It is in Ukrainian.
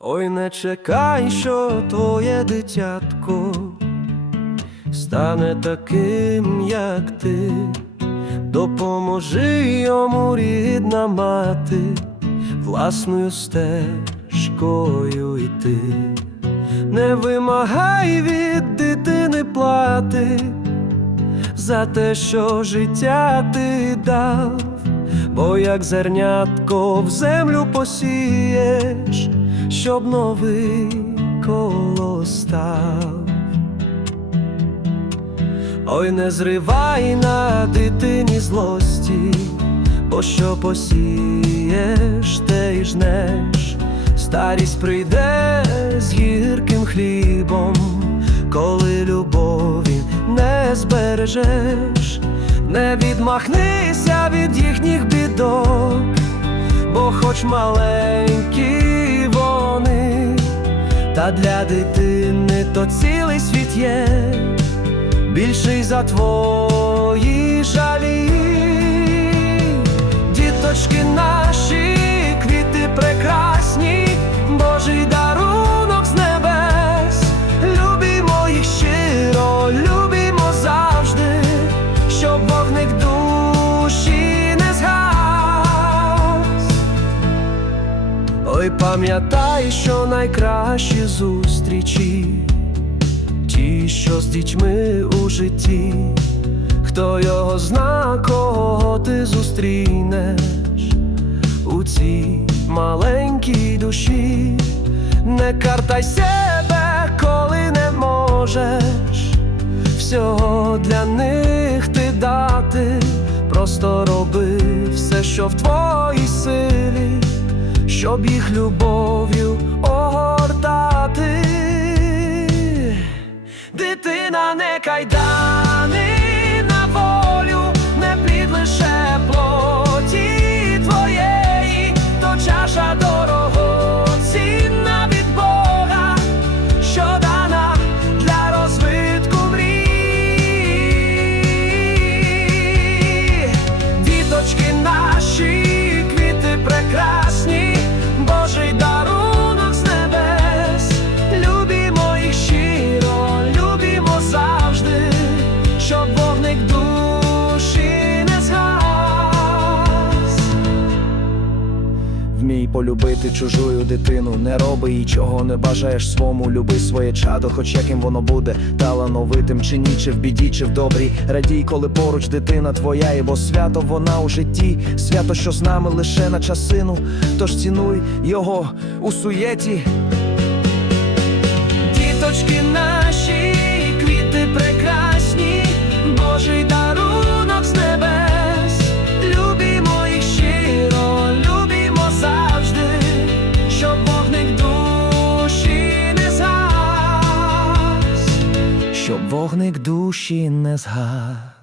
Ой, не чекай, що твоє дитятко стане таким, як ти. Допоможи йому рідна мати, власною стежкою йти. Не вимагай від дитини плати за те, що життя ти дав, бо як зернятко в землю посієш, щоб новий колос став. Ой, не зривай на дитині злості, бо що посієш, те й жнеш, старість прийде з гірким хлібом, коли любові не збережеш, не відмахнися від їхніх бідок, бо хоч маленькі вони, та для дитини то цілий світ є. Більший за твої жалі, діточки наші, квіти прекрасні, Божий дарунок з небес, любімо їх щиро, любімо завжди, щоб вогник Пам'ятай, що найкращі зустрічі. Ті, що з дітьми у житті, хто його зна, кого ти зустрінеш. У цій маленькій душі, не картай себе, коли не можеш. Всього для них ти дати, просто роби все, що в твоїй силі, щоб їх любов'ю огортати. Дитина не кайдани полюбити чужую дитину, не роби їй чого не бажаєш свому, люби своє чадо, хоч яким воно буде, талановитим чи ні, чи в біді, чи в добрій. Радій, коли поруч дитина твоя, і бо свято вона у житті, свято, що з нами лише на часину, тож цінуй його у суєті. Діточки наші, вогник душі не згас.